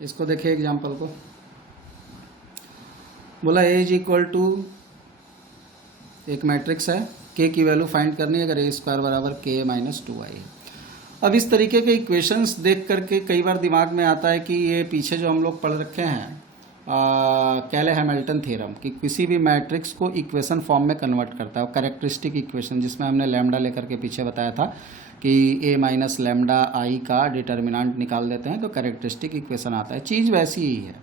इसको देखिए एग्जाम्पल को। बोला ए इज इक्वल टू, एक मैट्रिक्स है, के की वैल्यू फाइंड करनी है अगर ए स्क्वायर बराबर के माइनस 2i है। अब इस तरीके के इक्वेशंस देख करके कई बार दिमाग में आता है कि ये पीछे जो हम लोग पढ़ रखे हैं कैले हैमिल्टन थ्योरम, कि किसी भी मैट्रिक्स को इक्वेशन फॉर्म में कन्वर्ट करता है, कैरेक्टरिस्टिक इक्वेशन, जिसमें हमने लैम्डा लेकर के पीछे बताया था कि ए माइनस लैम्डा आई का डिटर्मिनेंट निकाल देते हैं तो कैरेक्टरिस्टिक इक्वेशन आता है। चीज़ वैसी ही है,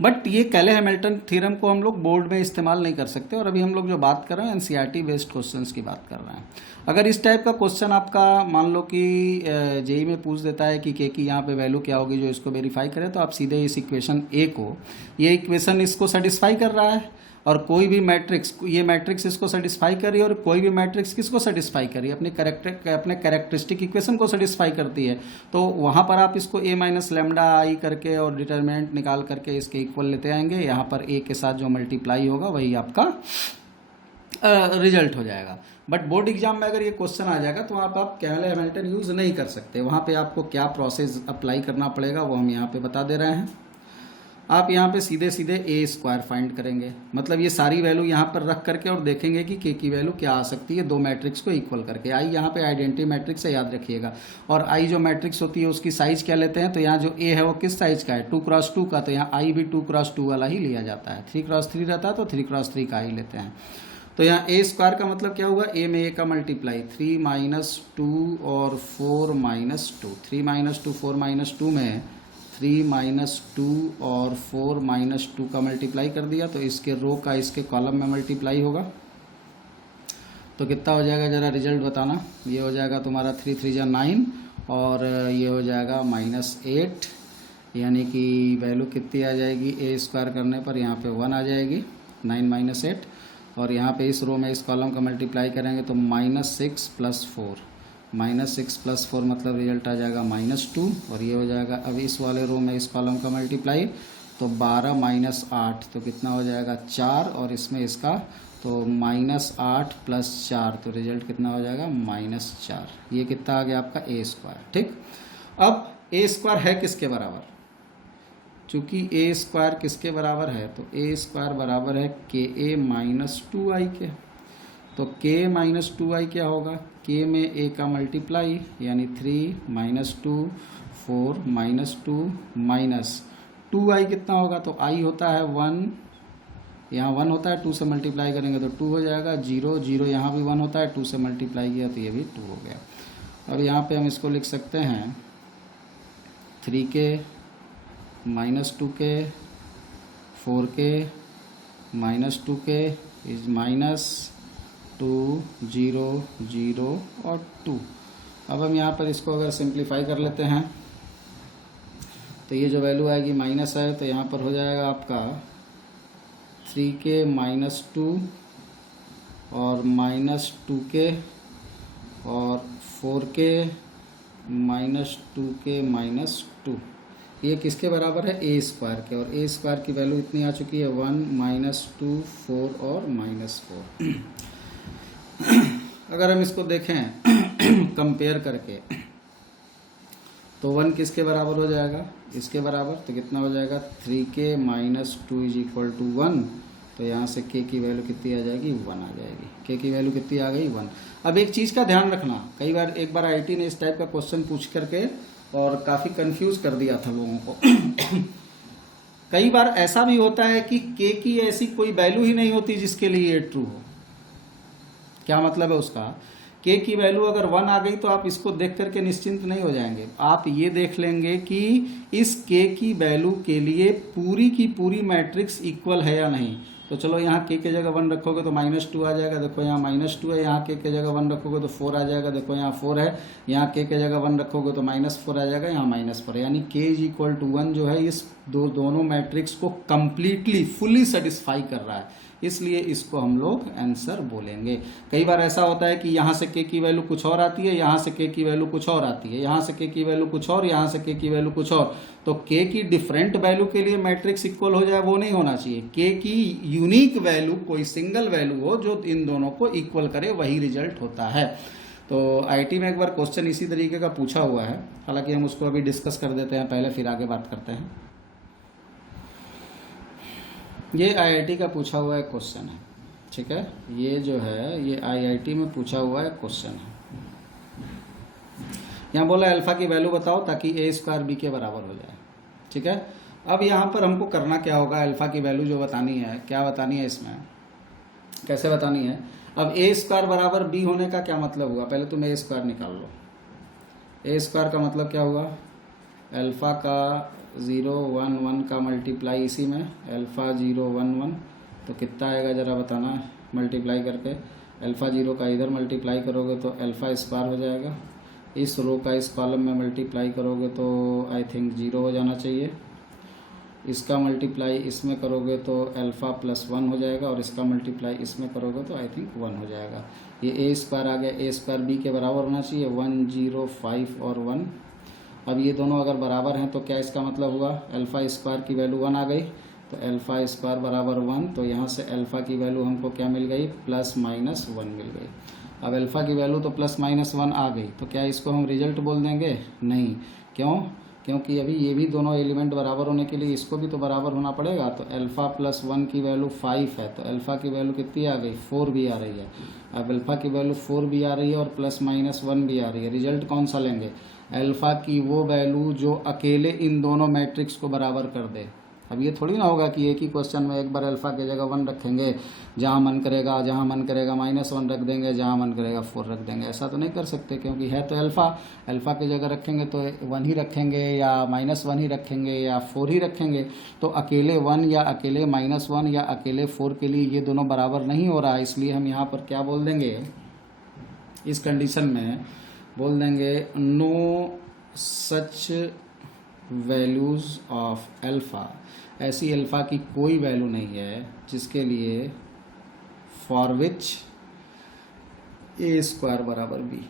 बट ये कैले हैमिल्टन थ्योरम को हम लोग बोर्ड में इस्तेमाल नहीं कर सकते। और अभी हम लोग जो बात कर रहे हैं एनसीईआरटी बेस्ड क्वेश्चंस की बात कर रहे हैं। अगर इस टाइप का क्वेश्चन आपका मान लो कि जेई में पूछ देता है कि के की यहाँ पे वैल्यू क्या होगी जो इसको वेरीफाई करे, तो आप सीधे इस इक्वेशन ए को, ये इक्वेशन इसको सेटिस्फाई कर रहा है और कोई भी मैट्रिक्स, ये मैट्रिक्स इसको सेटिस्फाई कर रही है और कोई भी मैट्रिक्स किसको सेटिस्फाई कर रही है, अपने कैरेक्टरिस्टिक इक्वेशन को सेटिस्फाई करती है, तो वहाँ पर आप इसको ए माइनस लैम्डा आई करके और डिटर्मिनेंट निकाल करके इसके इक्वल लेते आएंगे। यहाँ पर ए के साथ जो मल्टीप्लाई होगा वही आपका रिजल्ट हो जाएगा। बट बोर्ड एग्जाम में अगर ये क्वेश्चन आ जाएगा तो आप कैले हैमिल्टन यूज़ नहीं कर सकते। वहाँ पे आपको क्या प्रोसेस अप्लाई करना पड़ेगा वो हम यहाँ पे बता दे रहे हैं। आप यहाँ पे सीधे सीधे ए स्क्वायर फाइंड करेंगे, मतलब ये सारी वैल्यू यहाँ पर रख करके और देखेंगे कि के की वैल्यू क्या आ सकती है दो मैट्रिक्स को इक्वल करके। आई यहाँ पे आइडेंटिटी मैट्रिक्स है, याद रखिएगा। और आई जो मैट्रिक्स होती है उसकी साइज क्या लेते हैं, तो यहाँ जो ए है वो किस साइज का है, 2x2 का, तो यहाँ आई भी 2x2 वाला ही लिया जाता है। 3x3 रहता है तो 3x3 का ही लेते हैं। तो यहाँ ए स्क्वायर का मतलब क्या हुआ, ए में ए का मल्टीप्लाई 3 माइनस 2 और 4 माइनस 2, 3 माइनस 2 4 माइनस 2 में 3 माइनस 2 और 4 माइनस 2 का मल्टीप्लाई कर दिया, तो इसके रो का इसके कॉलम में मल्टीप्लाई होगा तो कितना हो जाएगा, ज़रा रिजल्ट बताना। ये हो जाएगा तुम्हारा 3 3 जा 9 और ये हो जाएगा -8, यानी कि वैल्यू कितनी आ जाएगी ए स्क्वायर करने पर, यहाँ पे 1 आ जाएगी, 9 माइनस 8। और यहाँ पे इस रो में इस कॉलम का मल्टीप्लाई करेंगे तो -6 + 4, -6 + 4 मतलब रिजल्ट आ जाएगा -2। और ये हो जाएगा अब इस वाले रो में इस कॉलम का मल्टीप्लाई तो 12 - 8 तो कितना हो जाएगा 4, और इसमें इसका तो -8 + 4 तो रिजल्ट कितना हो जाएगा -4। ये कितना आ गया आपका ए स्क्वायर। ठीक, अब ए स्क्वायर है किसके बराबर, चूँकि ए स्क्वायर किसके बराबर है, तो ए स्क्वायर बराबर है के ए माइनस 2i के। तो के माइनस 2i क्या होगा, के में ए का मल्टीप्लाई यानी 3 - 2 4 -2 माइनस 2i कितना होगा, तो i होता है 1, यहाँ 1 होता है, 2 से मल्टीप्लाई करेंगे तो 2 हो जाएगा, 0 0 यहाँ भी 1 होता है, 2 से मल्टीप्लाई किया तो ये भी 2 हो गया। अब यहाँ पे हम इसको लिख सकते हैं 3k -2k 4k -2k is -2 0 0 और 2। अब हम यहाँ पर इसको अगर सिंप्लीफाई कर लेते हैं तो ये जो वैल्यू आएगी माइनस है, तो यहाँ पर हो जाएगा आपका 3k -2 और -2k और 4k -2k -2, ये किसके बराबर है, ए स्क्वायर के। और ए स्क्वायर की वैल्यू इतनी आ चुकी है 1 -2 4 और -4। अगर हम इसको देखें कंपेयर करके तो 1 किसके बराबर हो जाएगा, इसके बराबर, तो कितना हो जाएगा 3k -2 = 1। तो यहाँ से k की वैल्यू कितनी आ जाएगी, 1 आ जाएगी। k की वैल्यू कितनी आ गई, 1। अब एक चीज़ का ध्यान रखना, कई बार एक बार आईटी ने इस टाइप का क्वेश्चन पूछ करके और काफ़ी कंफ्यूज कर दिया था लोगों को। कई बार ऐसा भी होता है कि k की ऐसी कोई वैल्यू ही नहीं होती जिसके लिए ये ट्रू हो। क्या मतलब है उसका, k की वैल्यू अगर 1 आ गई तो आप इसको देख करके निश्चिंत नहीं हो जाएंगे, आप ये देख लेंगे कि इस k की वैल्यू के लिए पूरी की पूरी मैट्रिक्स इक्वल है या नहीं। तो चलो यहाँ k के जगह 1 रखोगे तो -2 आ जाएगा, देखो यहाँ -2 है, यहाँ k के जगह 1 रखोगे तो 4 आ जाएगा, देखो यहाँ 4 है, यहाँ k के जगह 1 रखोगे तो -4 आ जाएगा, यहाँ -4 है। यानी k = 1 जो है इस दोनों मैट्रिक्स को कम्प्लीटली फुली सेटिस्फाई कर रहा है, इसलिए इसको हम लोग आंसर बोलेंगे। कई बार ऐसा होता है कि यहाँ से k की वैल्यू कुछ और आती है, यहाँ से k की वैल्यू कुछ और आती है, यहाँ से k की वैल्यू कुछ और, यहाँ से k की वैल्यू कुछ और। तो k की डिफरेंट वैल्यू के लिए मैट्रिक्स इक्वल हो जाए वो नहीं होना चाहिए, k की यूनिक वैल्यू कोई सिंगल वैल्यू हो जो इन दोनों को इक्वल करे, वही रिजल्ट होता है। तो आईटी में एक बार क्वेश्चन इसी तरीके का पूछा हुआ है, हालांकि हम उसको अभी डिस्कस कर देते हैं पहले, फिर आगे बात करते हैं। ये आईआईटी का पूछा हुआ एक क्वेश्चन है, ठीक है। ये जो है ये आईआईटी में पूछा हुआ एक क्वेश्चन है। यहाँ बोला अल्फा की वैल्यू बताओ ताकि ए स्क्वायर बी के बराबर हो जाए, ठीक है। अब यहाँ पर हमको करना क्या होगा, अल्फा की वैल्यू जो बतानी है, क्या बतानी है इसमें, कैसे बतानी है। अब ए स्क्वायर बराबर बी होने का क्या मतलब हुआ, पहले तुम ए स्क्वायर निकाल लो। ए स्क्वायर का मतलब क्या हुआ, अल्फा का 0 1 1 का मल्टीप्लाई इसी में, अल्फा 0 1 1 तो कितना आएगा ज़रा बताना, मल्टीप्लाई करके अल्फा 0 का इधर मल्टीप्लाई करोगे तो अल्फा स्क्वायर हो जाएगा, इस रो का इस कॉलम में मल्टीप्लाई करोगे तो आई थिंक 0 हो जाना चाहिए, इसका मल्टीप्लाई इसमें करोगे तो अल्फ़ा प्लस 1 हो जाएगा, और इसका मल्टीप्लाई इसमें करोगे तो आई थिंक 1 हो जाएगा। ये ए स्क्वायर आ गया, ए स्क्वायर बी के बराबर होना चाहिए, 1 0 5 और 1। अब ये दोनों अगर बराबर हैं तो क्या इसका मतलब हुआ, अल्फ़ा स्क्वायर की वैल्यू 1 आ गई, तो अल्फ़ा स्क्वायर बराबर 1, तो यहाँ से अल्फ़ा की वैल्यू हमको क्या मिल गई, प्लस माइनस 1 मिल गई। अब अल्फ़ा की वैल्यू तो प्लस माइनस 1 आ गई, तो क्या इसको हम रिजल्ट बोल देंगे, नहीं, क्यों, क्योंकि अभी ये भी दोनों एलिमेंट बराबर होने के लिए इसको भी तो बराबर होना पड़ेगा। तो अल्फ़ा प्लस 1 की वैल्यू 5 है, तो अल्फ़ा की वैल्यू कितनी आ गई, 4 भी आ रही है। अब अल्फ़ा की वैल्यू 4 भी आ रही है और प्लस माइनस 1 भी आ रही है, रिजल्ट कौन सा लेंगे, अल्फ़ा की वो वैल्यू जो अकेले इन दोनों मैट्रिक्स को बराबर कर दे। अब ये थोड़ी ना होगा कि एक ही क्वेश्चन में एक बार अल्फ़ा की जगह 1 रखेंगे, जहाँ मन करेगा -1 रख देंगे, जहाँ मन करेगा 4 रख देंगे, ऐसा तो नहीं कर सकते, क्योंकि है तो अल्फ़ा की जगह रखेंगे तो 1 ही रखेंगे या -1 ही रखेंगे या 4 ही रखेंगे। तो अकेले 1 या अकेले -1 या अकेले 4 के लिए ये दोनों बराबर नहीं हो रहा है, इसलिए हम यहाँ पर क्या बोल देंगे, इस कंडीशन में बोल देंगे no such values of alpha, ऐसी अल्फ़ा की कोई वैल्यू नहीं है जिसके लिए फॉर विच ए स्क्वायर बराबर बी,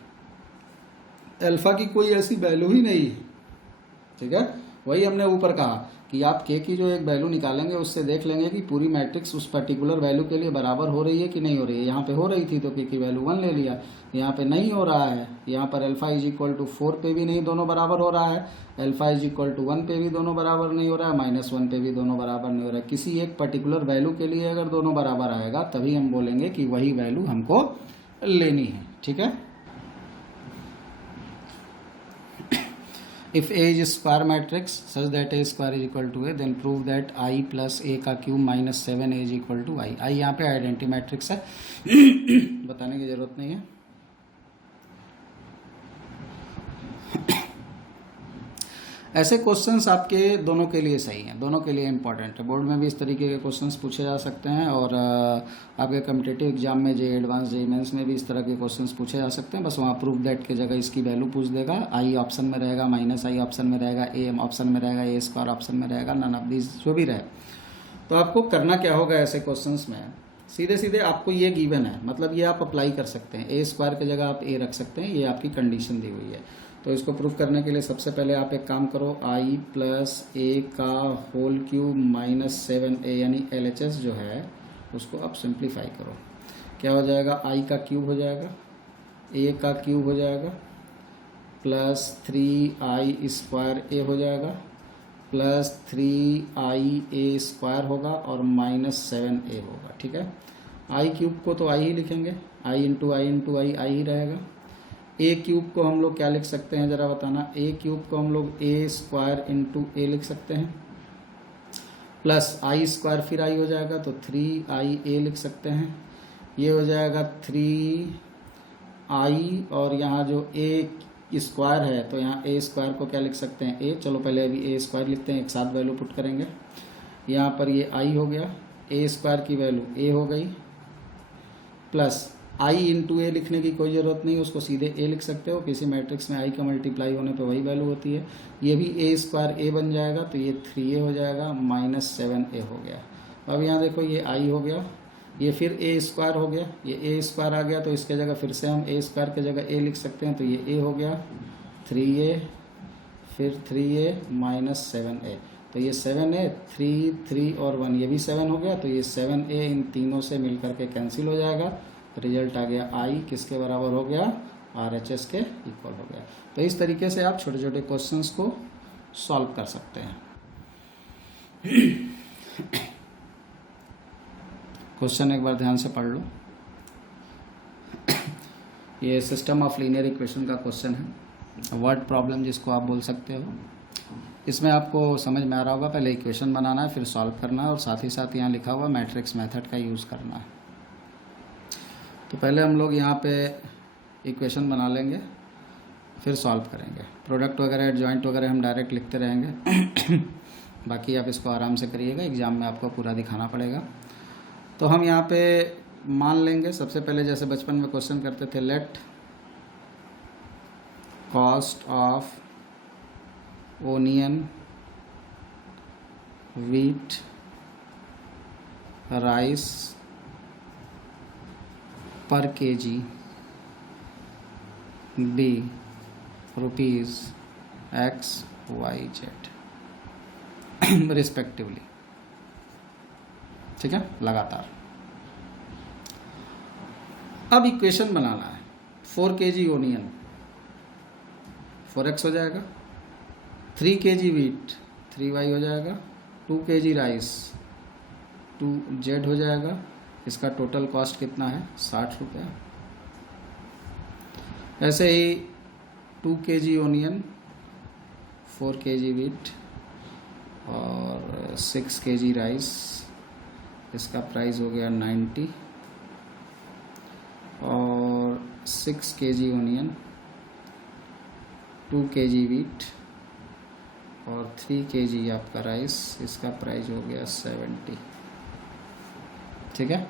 अल्फ़ा की कोई ऐसी वैल्यू ही नहीं है, ठीक है। वही हमने ऊपर कहा कि आप के की जो एक वैल्यू निकालेंगे उससे देख लेंगे कि पूरी मैट्रिक्स उस पर्टिकुलर वैल्यू के लिए बराबर हो रही है कि नहीं हो रही है। यहाँ पे हो रही थी तो के की वैल्यू 1 ले लिया, यहाँ पे नहीं हो रहा है, यहाँ पर अल्फ़ा इज इक्वल टू 4 पे भी नहीं दोनों बराबर हो रहा है, अल्फ़ा इज इक्वल टू 1 पे भी दोनों बराबर नहीं हो रहा है, -1 पे भी दोनों बराबर नहीं हो रहा है। किसी एक पर्टिकुलर वैल्यू के लिए अगर दोनों बराबर आएगा तभी हम बोलेंगे कि वही वैल्यू हमको लेनी है, ठीक है। If A is square matrix such that A square is equal to A, then prove that I plus A का cube minus 7A is equal to I। I यहाँ पे आइडेंटिटी मैट्रिक्स है, बताने की जरूरत नहीं है। ऐसे क्वेश्चंस आपके दोनों के लिए सही हैं, दोनों के लिए इंपॉर्टेंट है। बोर्ड में भी इस तरीके के क्वेश्चंस पूछे जा सकते हैं, और आपके कम्पिटिटिव एग्जाम में जे एडवांस जे मेंस में भी इस तरह के क्वेश्चंस पूछे जा सकते हैं। बस वहाँ प्रूफ दैट की जगह इसकी वैल्यू पूछ देगा, आई ऑप्शन में रहेगा, -i ऑप्शन में रहेगा, ए ऑप्शन में रहेगा, ए स्क्वायर ऑप्शन में रहेगा, नन ऑफ दिस जो भी रहे। तो आपको करना क्या होगा ऐसे क्वेश्चन में, सीधे सीधे आपको ये गिवन है, मतलब ये आप अप्लाई कर सकते हैं, ए स्क्वायर की जगह आप ए रख सकते हैं, ये आपकी कंडीशन दी हुई है। तो इसको प्रूफ करने के लिए सबसे पहले आप एक काम करो, i प्लस ए का होल क्यूब माइनस 7a यानी LHS जो है उसको आप सिंप्लीफाई करो। क्या हो जाएगा, i का क्यूब हो जाएगा, a का क्यूब हो जाएगा, प्लस 3i स्क्वायर a हो जाएगा, प्लस 3ia स्क्वायर होगा और -7a होगा, ठीक है। i क्यूब को तो i ही लिखेंगे, i इंटू आई ही रहेगा। ए क्यूब को हम लोग क्या लिख सकते हैं ज़रा बताना, ए क्यूब को हम लोग ए स्क्वायर इंटू ए लिख सकते हैं, प्लस आई स्क्वायर फिर आई हो जाएगा तो 3ia लिख सकते हैं, ये हो जाएगा 3i, और यहाँ जो ए स्क्वायर है तो यहाँ ए स्क्वायर को क्या लिख सकते हैं, ए, चलो पहले अभी ए स्क्वायर लिखते हैं, एक साथ वैल्यू पुट करेंगे। यहाँ पर ये आई हो गया, ए स्क्वायर की वैल्यू ए हो गई, प्लस आई इंटू ए लिखने की कोई ज़रूरत नहीं, उसको सीधे ए लिख सकते हो, किसी मैट्रिक्स में आई का मल्टीप्लाई होने पे वही वैल्यू होती है। ये भी ए स्क्वायर ए बन जाएगा तो ये 3a हो जाएगा, -7a हो गया। अब यहाँ देखो ये आई हो गया, ये फिर ए स्क्वायर हो गया, ये ए स्क्वायर आ गया तो इसके जगह फिर से हम ए स्क्वायर की जगह ए लिख सकते हैं, तो ये ए हो गया, 3a फिर 3a -7a, तो ये 7a, 3 और 1 ये भी 7 हो गया, तो ये 7a इन तीनों से मिल करके कैंसिल हो जाएगा। रिजल्ट आ गया i किसके बराबर हो गया, RHS के इक्वल हो गया। तो इस तरीके से आप छोटे छोटे क्वेश्चंस को सॉल्व कर सकते हैं। क्वेश्चन एक बार ध्यान से पढ़ लो। ये सिस्टम ऑफ लीनियर इक्वेशन का क्वेश्चन है, वर्ड प्रॉब्लम जिसको आप बोल सकते हो। इसमें आपको समझ में आ रहा होगा, पहले इक्वेशन बनाना है, फिर सॉल्व करना है, और साथ ही साथ यहाँ लिखा हुआ मैट्रिक्स मेथड का यूज़ करना है। तो पहले हम लोग यहाँ पे इक्वेशन बना लेंगे, फिर सॉल्व करेंगे। प्रोडक्ट वगैरह एडजॉइंट वगैरह हम डायरेक्ट लिखते रहेंगे। बाकी आप इसको आराम से करिएगा, एग्ज़ाम में आपको पूरा दिखाना पड़ेगा। तो हम यहाँ पे मान लेंगे सबसे पहले, जैसे बचपन में क्वेश्चन करते थे, let cost of onion, wheat, rice per KG be rupees XYZ respectively. ठीक है, लगातार। अब इक्वेशन बनाना है। 4 kg ओनियन 4x हो जाएगा, 3 kg वीट 3y हो जाएगा, 2 kg राइस 2Z हो जाएगा। इसका टोटल कॉस्ट कितना है? 60 रुपये। ऐसे ही 2 kg ओनियन, 4 kg वीट और 6 kg राइस, इसका प्राइस हो गया 90। और 6 kg ओनियन, 2 kg वीट और 3 kg आपका राइस, इसका प्राइस हो गया 70। ठीक है।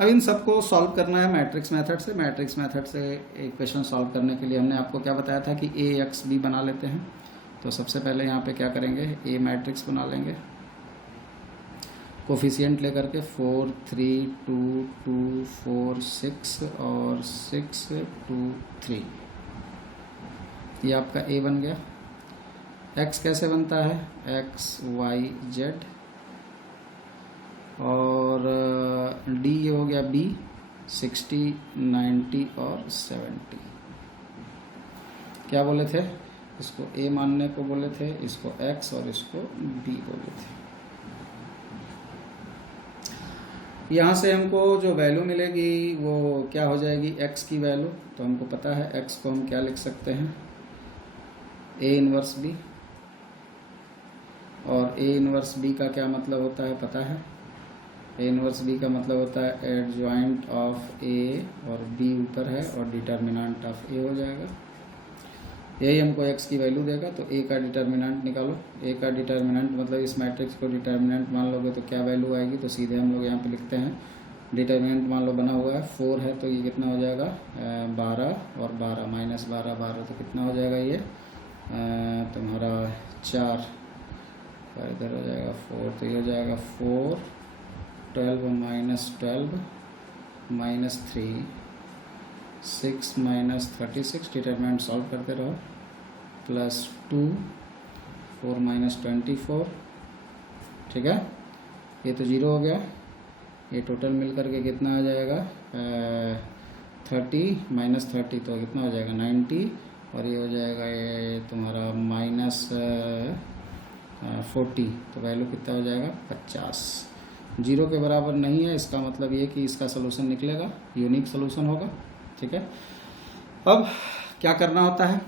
अब इन सबको सॉल्व करना है मैट्रिक्स मेथड से। मैट्रिक्स मेथड से इक्वेशन सॉल्व करने के लिए हमने आपको क्या बताया था कि AXB बना लेते हैं। तो सबसे पहले यहाँ पे क्या करेंगे, A मैट्रिक्स बना लेंगे, कोफिशिएंट लेकर के 4 3 2 2 4 6 और 6 2 3। ये आपका A बन गया। X कैसे बनता है? XYZ। और D ये हो गया B, 60 90 और 70। क्या बोले थे? इसको A मानने को बोले थे, इसको X और इसको B बोले थे। यहाँ से हमको जो वैल्यू मिलेगी वो क्या हो जाएगी? X की वैल्यू। तो हमको पता है X को हम क्या लिख सकते हैं? A inverse B। और A इनवर्स B का क्या मतलब होता है पता है? A इनवर्स B का मतलब होता है एडजॉइंट ऑफ A और B ऊपर है और डिटर्मिनेंट ऑफ A हो जाएगा। यही हमको X की वैल्यू देगा। तो A का डिटर्मिनेंट निकालो। A का डिटर्मिनेंट मतलब इस मैट्रिक्स को डिटर्मिनेंट मान लोगे तो क्या वैल्यू आएगी? तो सीधे हम लोग यहाँ पे लिखते हैं, डिटर्मिनेंट मान लो बना हुआ है 4 है, तो ये कितना हो जाएगा? 12 और 12 माइनस 12 12, तो कितना हो जाएगा ये? तुम्हारा 4। इधर हो जाएगा 4, तो ये हो जाएगा 4 12 minus 12 minus 3 6 minus 36। Determinant solve करते रहो। Plus 2 4 minus 24। ठीक है, ये तो 0 हो गया। ये टोटल मिल करके कितना आ जाएगा? 30 माइनस 30, तो कितना हो जाएगा? 90। और ये हो जाएगा ये तुम्हारा माइनस 40, तो वैल्यू कितना हो जाएगा? 50। 0 के बराबर नहीं है, इसका मतलब ये कि इसका सोल्यूशन निकलेगा, यूनिक सोल्यूशन होगा। ठीक है। अब क्या करना होता है?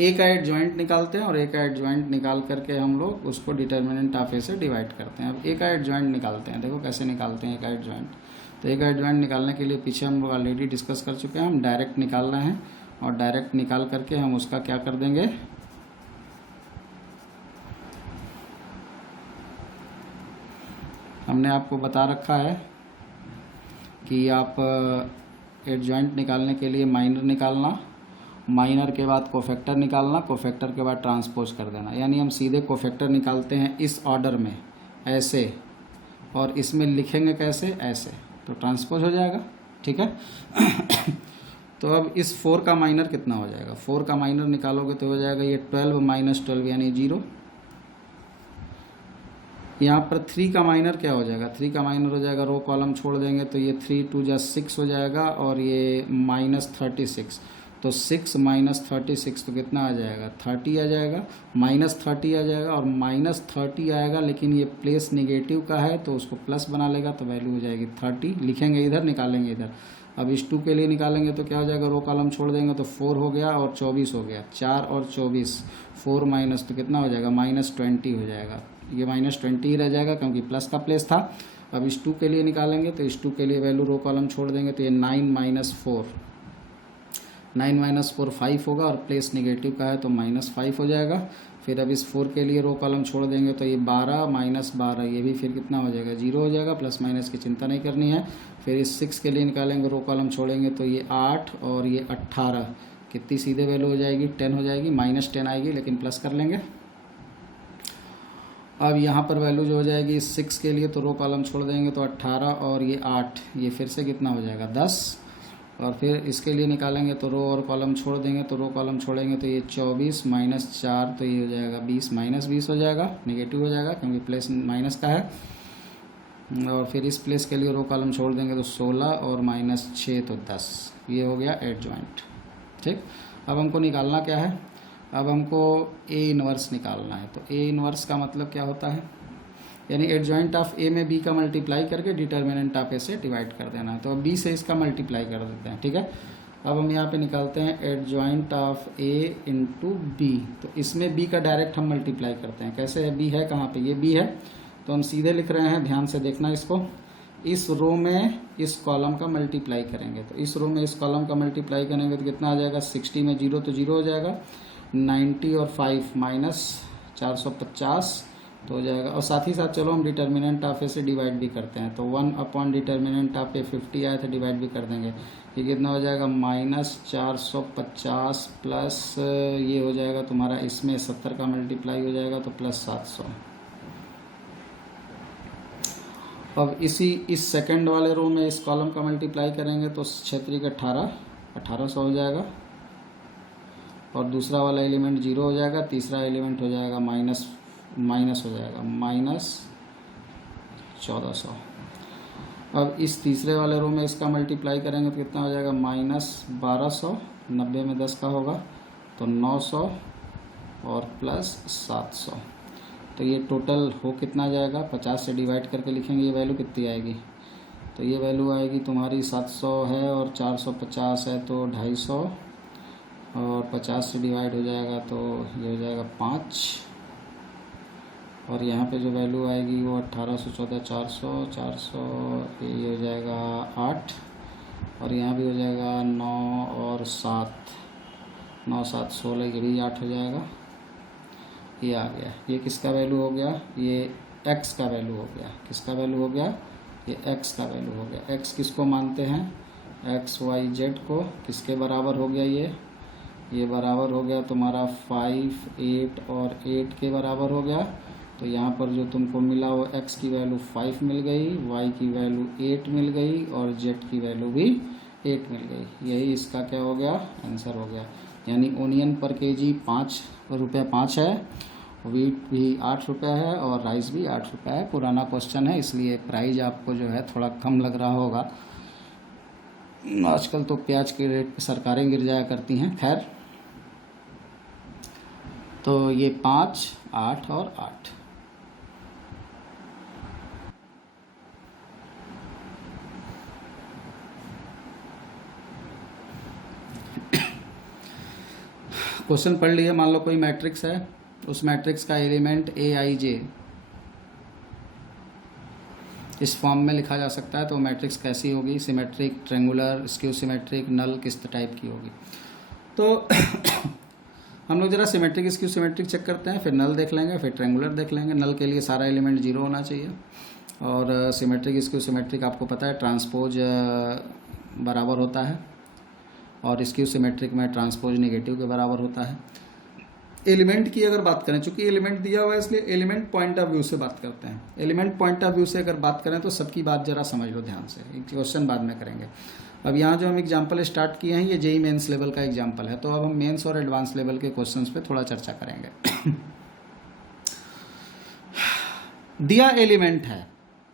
A का एडजॉइंट निकालते हैं और A का एडजॉइंट निकाल करके हम लोग उसको डिटर्मिनेंट ऑफ A से डिवाइड करते हैं। अब A का एडजॉइंट निकालते हैं, देखो कैसे निकालते हैं A का एडजॉइंट। तो A का एडजॉइंट निकालने के लिए पीछे हम लोग ऑलरेडी डिस्कस कर चुके हैं, हम डायरेक्ट निकाल रहे हैं। और डायरेक्ट निकाल करके हम उसका क्या कर देंगे? हमने आपको बता रखा है कि आप एडजॉइंट निकालने के लिए माइनर निकालना, माइनर के बाद कोफैक्टर निकालना, कोफैक्टर के बाद ट्रांसपोज कर देना। यानी हम सीधे कोफैक्टर निकालते हैं इस ऑर्डर में, ऐसे, और इसमें लिखेंगे कैसे? ऐसे, तो ट्रांसपोज हो जाएगा। ठीक है। तो अब इस 4 का माइनर कितना हो जाएगा? 4 का माइनर निकालोगे तो हो जाएगा ये 12 माइनस 12 यानी 0। यहाँ पर 3 का माइनर क्या हो जाएगा, 3 का माइनर हो जाएगा, रो कॉलम छोड़ देंगे तो ये 3 2 जा 6 हो जाएगा और ये -36, तो 6 - 36 तो कितना आ जाएगा, 30 आ जाएगा, -30 आ जाएगा और -30 आएगा, लेकिन ये प्लेस नेगेटिव का है तो उसको प्लस बना लेगा तो वैल्यू हो जाएगी 30, लिखेंगे इधर, निकालेंगे इधर। अब इस 2 के लिए निकालेंगे तो क्या हो जाएगा, रो कॉलम छोड़ देंगे तो 4 हो गया और 24 हो गया, 4 और 24, 4 माइनस तो कितना हो जाएगा, -20 हो जाएगा, ये -20 ही रह जाएगा क्योंकि प्लस का प्लेस था। अब इस 2 के लिए निकालेंगे तो इस 2 के लिए वैल्यू रो कॉलम छोड़ देंगे तो ये 9 - 4, 9 - 4 5 होगा और प्लेस नेगेटिव का है तो -5 हो जाएगा। फिर अब इस 4 के लिए रो कॉलम छोड़ देंगे तो ये 12 - 12, ये भी फिर कितना हो जाएगा, 0 हो जाएगा, प्लस माइनस की चिंता नहीं करनी है। फिर इस 6 के लिए निकालेंगे, रो कॉलम छोड़ेंगे तो ये 8 और ये 18, कितनी सीधे वैल्यू हो जाएगी, 10 हो जाएगी, -10 आएगी लेकिन प्लस कर लेंगे। अब यहाँ पर वैल्यू जो हो जाएगी इस 6 के लिए तो रो कॉलम छोड़ देंगे तो 18 और ये 8, ये फिर से कितना हो जाएगा, 10, और फिर इसके लिए निकालेंगे तो रो और कॉलम छोड़ देंगे तो रो कॉलम छोड़ेंगे तो ये 24 - 4 तो ये हो जाएगा 20, -20 हो जाएगा, नेगेटिव हो जाएगा क्योंकि प्लेस माइनस का है। और फिर इस प्लेस के लिए रो कॉलम छोड़ देंगे तो 16 और -6 तो 10, ये हो गया एडजॉइंट। ठीक, अब हमको निकालना क्या है, अब हमको ए इनवर्स निकालना है। तो ए इनवर्स का मतलब क्या होता है, यानी एडजॉइंट ऑफ ए में बी का मल्टीप्लाई करके डिटर्मिनेंट ऑफ ए से डिवाइड कर देना है। तो अब बी से इसका मल्टीप्लाई कर देते हैं, ठीक है। अब हम यहाँ पे निकालते हैं adjoint of A into B, तो इसमें बी का डायरेक्ट हम मल्टीप्लाई करते हैं। कैसे है, बी है कहाँ पे, ये बी है, तो हम सीधे लिख रहे हैं, ध्यान से देखना इसको। इस रो में इस कॉलम का मल्टीप्लाई करेंगे, तो इस रो में इस कॉलम का मल्टीप्लाई करेंगे तो कितना आ जाएगा, 60 में 0 तो 0 हो जाएगा, 90 और 5 -450 तो हो जाएगा। और साथ ही साथ चलो हम डिटर्मिनेंट ऑफ ए से डिवाइड भी करते हैं, तो 1 अपॉन डिटर्मिनेंट ऑफ ए 50 आया था, डिवाइड भी कर देंगे, ये कितना हो जाएगा, -450 प्लस ये हो जाएगा तुम्हारा, इसमें 70 का मल्टीप्लाई हो जाएगा तो +700। अब इस सेकंड वाले रो में इस कॉलम का मल्टीप्लाई करेंगे तो 6 × 1800 हो जाएगा, और दूसरा वाला एलिमेंट 0 हो जाएगा, तीसरा एलिमेंट हो जाएगा माइनस हो जाएगा, -1400। अब इस तीसरे वाले रो में इसका मल्टीप्लाई करेंगे तो कितना हो जाएगा, -1200, 90 में 10 का होगा तो 900 और +700, तो ये टोटल हो कितना जाएगा, 50 से डिवाइड करके लिखेंगे, ये वैल्यू कितनी आएगी, तो ये वैल्यू आएगी तुम्हारी 700 है और 450 है तो 250, और 50 से डिवाइड हो जाएगा तो ये हो जाएगा 5, और यहाँ पे जो वैल्यू आएगी वो 1814 400 ये हो जाएगा 8, और यहाँ भी हो जाएगा 9 और 7, 9 7 16, ये भी 8 हो जाएगा, ये आ गया। ये किसका वैल्यू हो गया, ये x का वैल्यू हो गया, किसका वैल्यू हो गया, ये x का वैल्यू हो गया। x किसको मानते हैं, x y z को, किसके बराबर हो गया, ये बराबर हो गया तुम्हारा 5 8 और 8 के बराबर हो गया। तो यहाँ पर जो तुमको मिला वो x की वैल्यू 5 मिल गई, y की वैल्यू 8 मिल गई और z की वैल्यू भी 8 मिल गई। यही इसका क्या हो गया, आंसर हो गया। यानी ओनियन पर केजी 5 रुपये 5 है, वीट भी 8 रुपये है और राइस भी 8 रुपये है। पुराना क्वेश्चन है इसलिए प्राइस आपको जो है थोड़ा कम लग रहा होगा। आजकल तो प्याज के रेट पे सरकारें गिर जाया करती हैं। खैर, तो ये 5 8 और 8। क्वेश्चन पढ़ लिए। मान लो कोई मैट्रिक्स है, उस मैट्रिक्स का एलिमेंट aij इस फॉर्म में लिखा जा सकता है, तो मैट्रिक्स कैसी होगी, सिमेट्रिक, ट्रेंगुलर, स्क्यू सिमेट्रिक, नल, किस टाइप की होगी। तो हम लोग जरा सिमेट्रिक स्क्यू सिमेट्रिक चेक करते हैं, फिर नल देख लेंगे, फिर ट्रेंगुलर देख लेंगे। नल के लिए सारा एलिमेंट 0 होना चाहिए, और सिमेट्रिक स्क्यू सिमेट्रिक आपको पता है ट्रांसपोज बराबर होता है, और स्क्यू सिमेट्रिक में ट्रांसपोज नेगेटिव के बराबर होता है। एलिमेंट की अगर बात करें, चूंकि एलिमेंट दिया हुआ है इसलिए एलिमेंट पॉइंट ऑफ व्यू से बात करते हैं। एलिमेंट पॉइंट ऑफ व्यू से अगर बात करें तो सबकी बात जरा समझ लो ध्यान से, एक क्वेश्चन बाद में करेंगे। अब यहाँ जो हम एग्जाम्पल स्टार्ट किए हैं ये जेई मेंस लेवल का एग्जाम्पल है, तो अब हम मेंस और एडवांस लेवल के क्वेश्चंस पे थोड़ा चर्चा करेंगे। दिया एलिमेंट है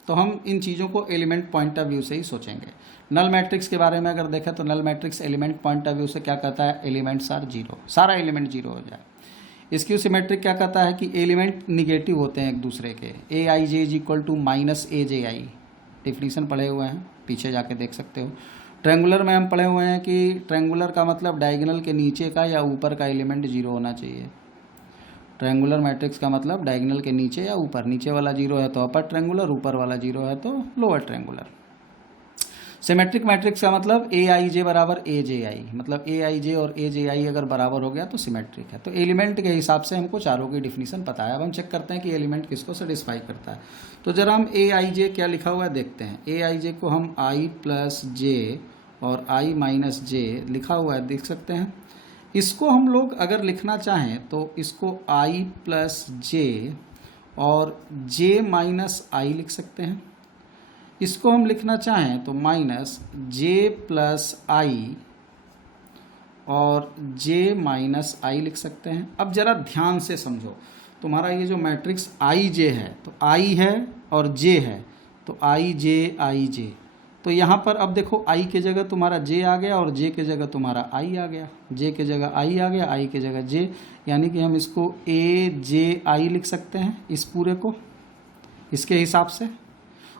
तो हम इन चीज़ों को एलिमेंट पॉइंट ऑफ व्यू से ही सोचेंगे। नल मैट्रिक्स के बारे में अगर देखें तो null matrix element point of view से क्या कहता है, एलिमेंट्स आर जीरो, सारा एलिमेंट जीरो हो जाए। स्क्यू सिमेट्रिक क्या कहता है कि एलिमेंट निगेटिव होते हैं एक दूसरे के, A I J is equal to minus A J I, definition पढ़े हुए हैं, पीछे जाके देख सकते हो। ट्रायंगुलर में हम पढ़े हुए हैं कि ट्रायंगुलर का मतलब डायगोनल के नीचे का या ऊपर का एलिमेंट जीरो होना चाहिए। ट्रायंगुलर मैट्रिक्स का मतलब डायगोनल के नीचे या ऊपर, नीचे वाला जीरो है तो अपर ट्रायंगुलर, ऊपर वाला जीरो है तो लोअर ट्रायंगुलर। सिमेट्रिक मैट्रिक्स का मतलब ए आई जे बराबर ए जे आई, मतलब ए आई जे और ए जे आई अगर बराबर हो गया तो सिमेट्रिक है। तो एलिमेंट के हिसाब से हमको चारों की डिफिनीशन पता है। अब हम चेक करते हैं कि एलिमेंट किसको सेटिस्फाई करता है। तो जरा हम ए आई जे क्या लिखा हुआ है देखते हैं। ए आई जे को हम आई प्लस जे और आई माइनस जे लिखा हुआ है, देख सकते हैं। इसको हम लोग अगर लिखना चाहें तो इसको आई प्लस जे और जे माइनस आई लिख सकते हैं। इसको हम लिखना चाहें तो माइनस जे प्लस आई और जे माइनस आई लिख सकते हैं। अब जरा ध्यान से समझो, तुम्हारा ये जो मैट्रिक्स आई जे है तो आई है और जे है तो आई जे, तो यहाँ पर अब देखो आई के जगह तुम्हारा जे आ गया और जे के जगह तुम्हारा आई आ गया, जे के जगह आई आ गया, आई के जगह जे, यानी कि हम इसको ए जे आई लिख सकते हैं इस पूरे को इसके हिसाब से।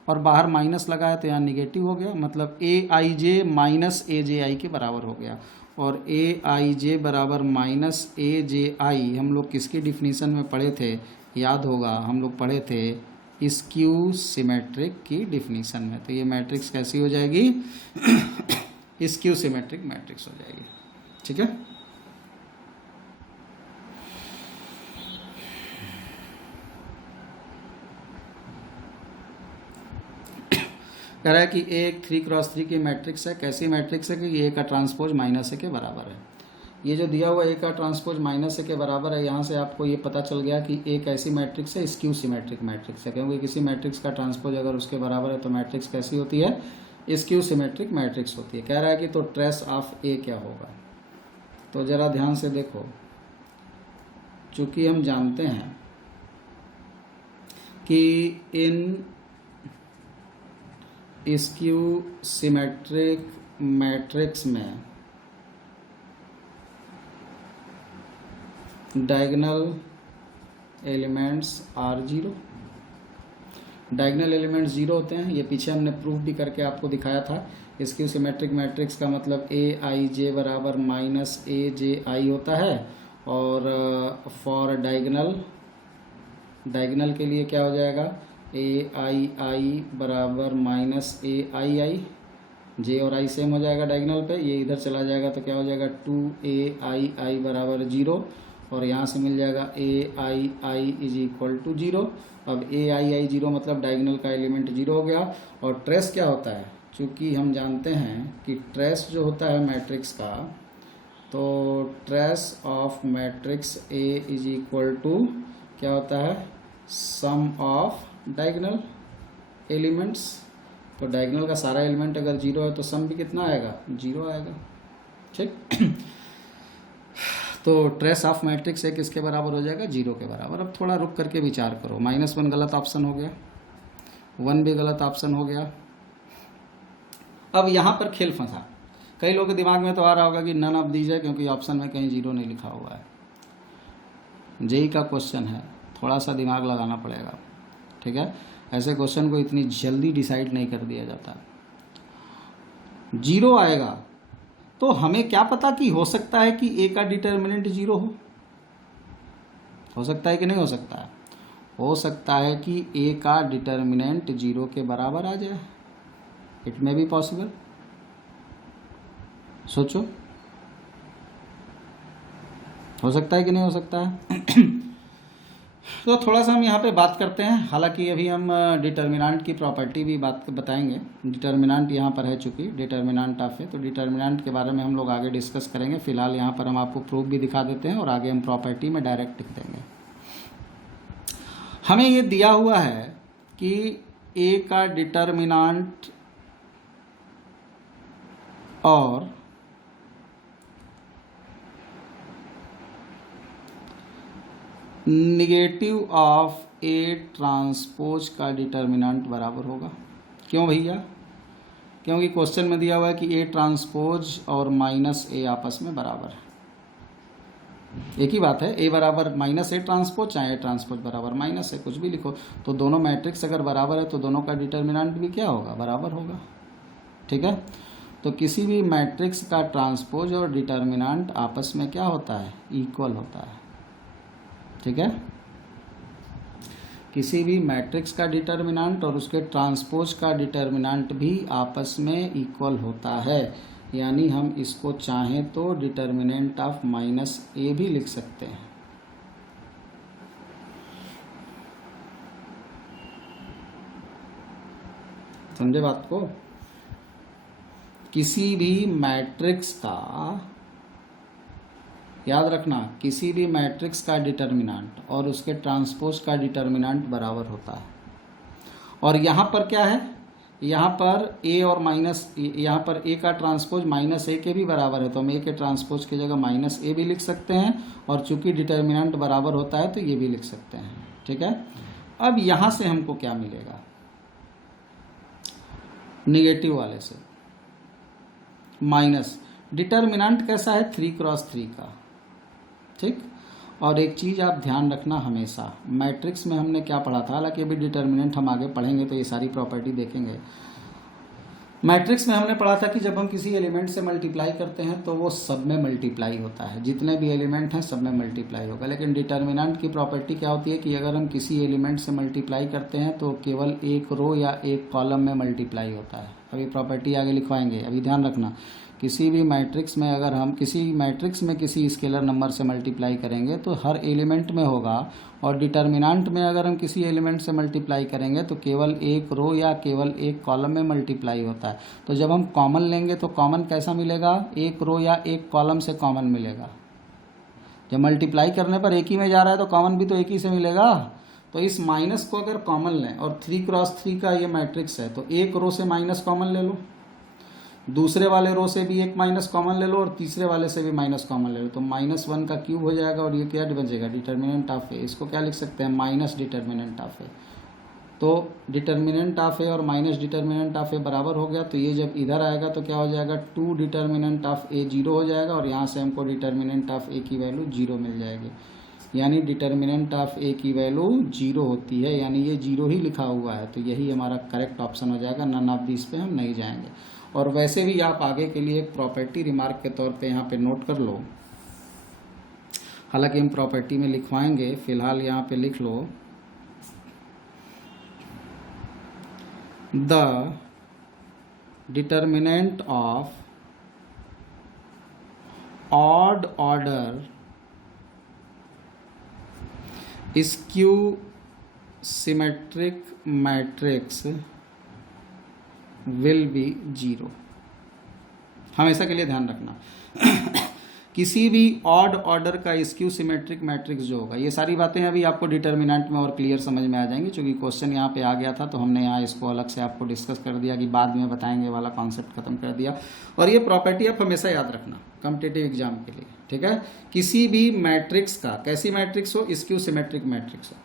और बाहर माइनस लगाया तो यहाँ निगेटिव हो गया, मतलब ए I J minus A J आई के बराबर हो गया। और ए आई जे बराबर माइनस ए जे आई हम लोग किसकी डिफिनीशन में पढ़े थे, याद होगा, हम लोग पढ़े थे स्क्यू सिमेट्रिक की डिफिनीशन में। तो ये मैट्रिक्स कैसी हो जाएगी स्क्यू सिमेट्रिक मैट्रिक्स हो जाएगी। ठीक है, कह रहा है कि ए एक 3x3 की मैट्रिक्स है। कैसी मैट्रिक्स है कि ए का ट्रांसपोज माइनस ए के बराबर है। ये जो दिया हुआ ए का ट्रांसपोज माइनस ए के बराबर है, यहाँ से आपको ये पता चल गया कि एक ऐसी मैट्रिक्स है स्क्यू सिमेट्रिक मैट्रिक्स है, क्योंकि किसी मैट्रिक्स का ट्रांसपोज अगर उसके बराबर है तो मैट्रिक्स कैसी होती है, स्क्यू सिमेट्रिक मैट्रिक्स होती है। कह रहा है कि तो ट्रेस ऑफ ए क्या होगा। तो ज़रा ध्यान से देखो, चूँकि हम जानते हैं कि इन स्क्यू सिमेट्रिक मैट्रिक्स में diagonal elements are zero, diagonal elements zero होते हैं। ये पीछे हमने प्रूफ भी करके आपको दिखाया था। स्क्यू सिमेट्रिक मैट्रिक्स का मतलब ए आई जे बराबर माइनस ए जे आई होता है, और फॉर डायगोनल के लिए क्या हो जाएगा, ए आई बराबर माइनस ए आई, जे और आई सेम हो जाएगा डायगोनल पे, ये इधर चला जाएगा तो क्या हो जाएगा 2 आई बराबर जीरो, और यहाँ से मिल जाएगा ए I is equal to zero. अब ए आई जीरो मतलब डायगोनल का एलिमेंट जीरो हो गया। और ट्रेस क्या होता है, चूँकि हम जानते हैं कि ट्रेस जो होता है मैट्रिक्स का, तो trace of matrix A is equal to क्या होता है, सम ऑफ डायगोनल एलिमेंट्स। तो डायगोनल का सारा एलिमेंट अगर जीरो है तो सम भी कितना आएगा, जीरो आएगा। ठीक तो ट्रेस ऑफ मैट्रिक्स एक किसके बराबर हो जाएगा, जीरो के बराबर। अब थोड़ा रुक करके विचार करो, -1 गलत ऑप्शन हो गया, 1 भी गलत ऑप्शन हो गया। अब यहाँ पर खेल फंसा, कई लोगों के दिमाग में तो आ रहा होगा कि नन ऑफ दीज है, क्योंकि ऑप्शन में कहीं जीरो नहीं लिखा हुआ है। जेई का क्वेश्चन है, थोड़ा सा दिमाग लगाना पड़ेगा। ठीक है, ऐसे क्वेश्चन को इतनी जल्दी डिसाइड नहीं कर दिया जाता। जीरो आएगा तो हमें क्या पता कि हो सकता है कि ए का डिटर्मिनेंट जीरो हो सकता है कि नहीं हो सकता है, हो सकता है कि ए का डिटर्मिनेंट जीरो के बराबर आ जाए। इट मे बी पॉसिबल, सोचो, हो सकता है कि नहीं हो सकता है। तो थोड़ा सा हम यहाँ पे बात करते हैं, हालांकि अभी हम डिटर्मिनेंट की प्रॉपर्टी भी बात बताएंगे। डिटर्मिनेंट यहाँ पर है, चूँकि डिटर्मिनेंट ऑफ है, तो डिटर्मिनेंट के बारे में हम लोग आगे डिस्कस करेंगे। फिलहाल यहाँ पर हम आपको प्रूफ भी दिखा देते हैं और आगे हम प्रॉपर्टी में डायरेक्ट लिख देंगे। हमें ये दिया हुआ है कि ए का डिटर्मिनेंट और नेगेटिव ऑफ ए ट्रांसपोज का डिटर्मिनेंट बराबर होगा। क्यों भैया? क्योंकि क्वेश्चन में दिया हुआ है कि ए ट्रांसपोज और माइनस ए आपस में बराबर है। एक ही बात है, ए बराबर माइनस ए ट्रांसपोज, चाहे ए ट्रांसपोज बराबर माइनस है, कुछ भी लिखो। तो दोनों मैट्रिक्स अगर बराबर है तो दोनों का डिटर्मिनेंट भी क्या होगा? बराबर होगा। ठीक है, तो किसी भी मैट्रिक्स का ट्रांसपोज और डिटर्मिनेंट आपस में क्या होता है? इक्वल होता है। ठीक है, किसी भी मैट्रिक्स का डिटर्मिनेंट और उसके ट्रांसपोज का डिटर्मिनेंट भी आपस में इक्वल होता है। यानी हम इसको चाहें तो डिटर्मिनेंट ऑफ माइनस ए भी लिख सकते हैं। समझे बात को? किसी भी मैट्रिक्स का, याद रखना, किसी भी मैट्रिक्स का डिटर्मिनेंट और उसके ट्रांसपोज का डिटर्मिनेंट बराबर होता है। और यहाँ पर क्या है? यहाँ पर ए और माइनस, यहाँ पर ए का ट्रांसपोज माइनस ए के भी बराबर है, तो हम ए के ट्रांसपोज की जगह माइनस ए भी लिख सकते हैं, और चूंकि डिटर्मिनेंट बराबर होता है तो ये भी लिख सकते हैं। ठीक है, अब यहाँ से हमको क्या मिलेगा? निगेटिव वाले से माइनस, डिटर्मिनेंट कैसा है? 3x3 का। ठीक, और एक चीज़ आप ध्यान रखना हमेशा, मैट्रिक्स में हमने क्या पढ़ा था, हालांकि अभी डिटर्मिनेंट हम आगे पढ़ेंगे तो ये सारी प्रॉपर्टी देखेंगे। मैट्रिक्स में हमने पढ़ा था कि जब हम किसी एलिमेंट से मल्टीप्लाई करते हैं तो वो सब में मल्टीप्लाई होता है, जितने भी एलिमेंट हैं सब में मल्टीप्लाई होगा। लेकिन डिटर्मिनेंट की प्रॉपर्टी क्या होती है कि अगर हम किसी एलिमेंट से मल्टीप्लाई करते हैं तो केवल एक रो या एक कॉलम में मल्टीप्लाई होता है। अभी प्रॉपर्टी आगे लिखवाएंगे, अभी ध्यान रखना। किसी भी मैट्रिक्स में अगर हम किसी मैट्रिक्स में किसी स्केलर नंबर से मल्टीप्लाई करेंगे तो हर एलिमेंट में होगा, और डिटर्मिनेंट में अगर हम किसी एलिमेंट से मल्टीप्लाई करेंगे तो केवल एक रो या केवल एक कॉलम में मल्टीप्लाई होता है। तो जब हम कॉमन लेंगे तो कॉमन कैसा मिलेगा? एक रो या एक कॉलम से कॉमन मिलेगा। जब मल्टीप्लाई करने पर एक ही में जा रहा है तो कॉमन भी तो एक ही से मिलेगा। तो इस माइनस को अगर कॉमन लें, और 3x3 का ये मैट्रिक्स है, तो एक रो से माइनस कॉमन ले लो, दूसरे वाले रो से भी एक माइनस कॉमन ले लो, और तीसरे वाले से भी माइनस कॉमन ले लो, तो -1 का क्यूब हो जाएगा, और ये क्या बचेगा? डिटर्मिनेंट ऑफ ए। इसको क्या लिख सकते हैं? माइनस डिटर्मिनेंट ऑफ ए। तो डिटर्मिनेंट ऑफ ए और माइनस डिटर्मिनेंट ऑफ ए बराबर हो गया, तो ये जब इधर आएगा तो क्या हो जाएगा? 2 डिटर्मिनेंट ऑफ ए 0 हो जाएगा, और यहाँ से हमको डिटर्मिनेंट ऑफ ए की वैल्यू 0 मिल जाएगी। यानी डिटर्मिनेंट ऑफ ए की वैल्यू 0 होती है, यानी ये 0 ही लिखा हुआ है, तो यही हमारा करेक्ट ऑप्शन हो जाएगा। नन ऑफ दिस पे हम नहीं जाएंगे। और वैसे भी आप आगे के लिए एक प्रॉपर्टी रिमार्क के तौर पे यहाँ पे नोट कर लो, हालांकि हम प्रॉपर्टी में लिखवाएंगे, फिलहाल यहाँ पे लिख लो, the determinant of odd order skew symmetric matrix will be 0। हमेशा के लिए ध्यान रखना किसी भी ऑड ऑर्डर का स्क्यू सिमेट्रिक मैट्रिक्स जो होगा, ये सारी बातें अभी आपको डिटर्मिनेंट में और क्लियर समझ में आ जाएंगी, क्योंकि क्वेश्चन यहाँ पे आ गया था तो हमने यहाँ इसको अलग से आपको डिस्कस कर दिया कि बाद में बताएंगे वाला कॉन्सेप्ट खत्म कर दिया। और ये प्रॉपर्टी आप हमेशा याद रखना कॉम्पिटिटिव एग्जाम के लिए। ठीक है, किसी भी मैट्रिक्स का, कैसी मैट्रिक्स हो? स्क्यू सिमेट्रिक मैट्रिक्स हो,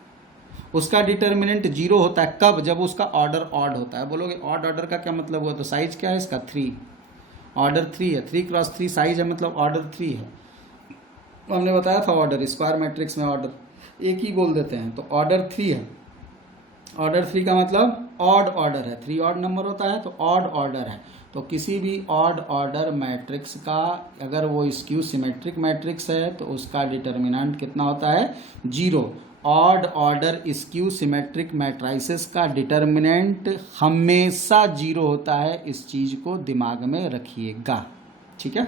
उसका डिटर्मिनेंट 0 होता है। कब? जब उसका ऑर्डर ऑड होता है। बोलोगे ऑड ऑर्डर का क्या मतलब हुआ? तो साइज क्या है इसका? 3, ऑर्डर 3 है, 3x3 साइज है, मतलब ऑर्डर 3 है। हमने बताया था ऑर्डर, स्क्वायर मैट्रिक्स में ऑर्डर एक ही बोल देते हैं, तो ऑर्डर 3 है। ऑर्डर 3 का मतलब ऑड ऑर्डर है, 3 ऑड नंबर होता है तो ऑड ऑर्डर है। तो किसी भी ऑड ऑर्डर मैट्रिक्स का अगर वो स्क्यू सिमेट्रिक मैट्रिक्स है तो उसका डिटर्मिनेंट कितना होता है? 0। Odd order skew symmetric matrices का डिटर्मिनेंट हमेशा 0 होता है, इस चीज़ को दिमाग में रखिएगा। ठीक है।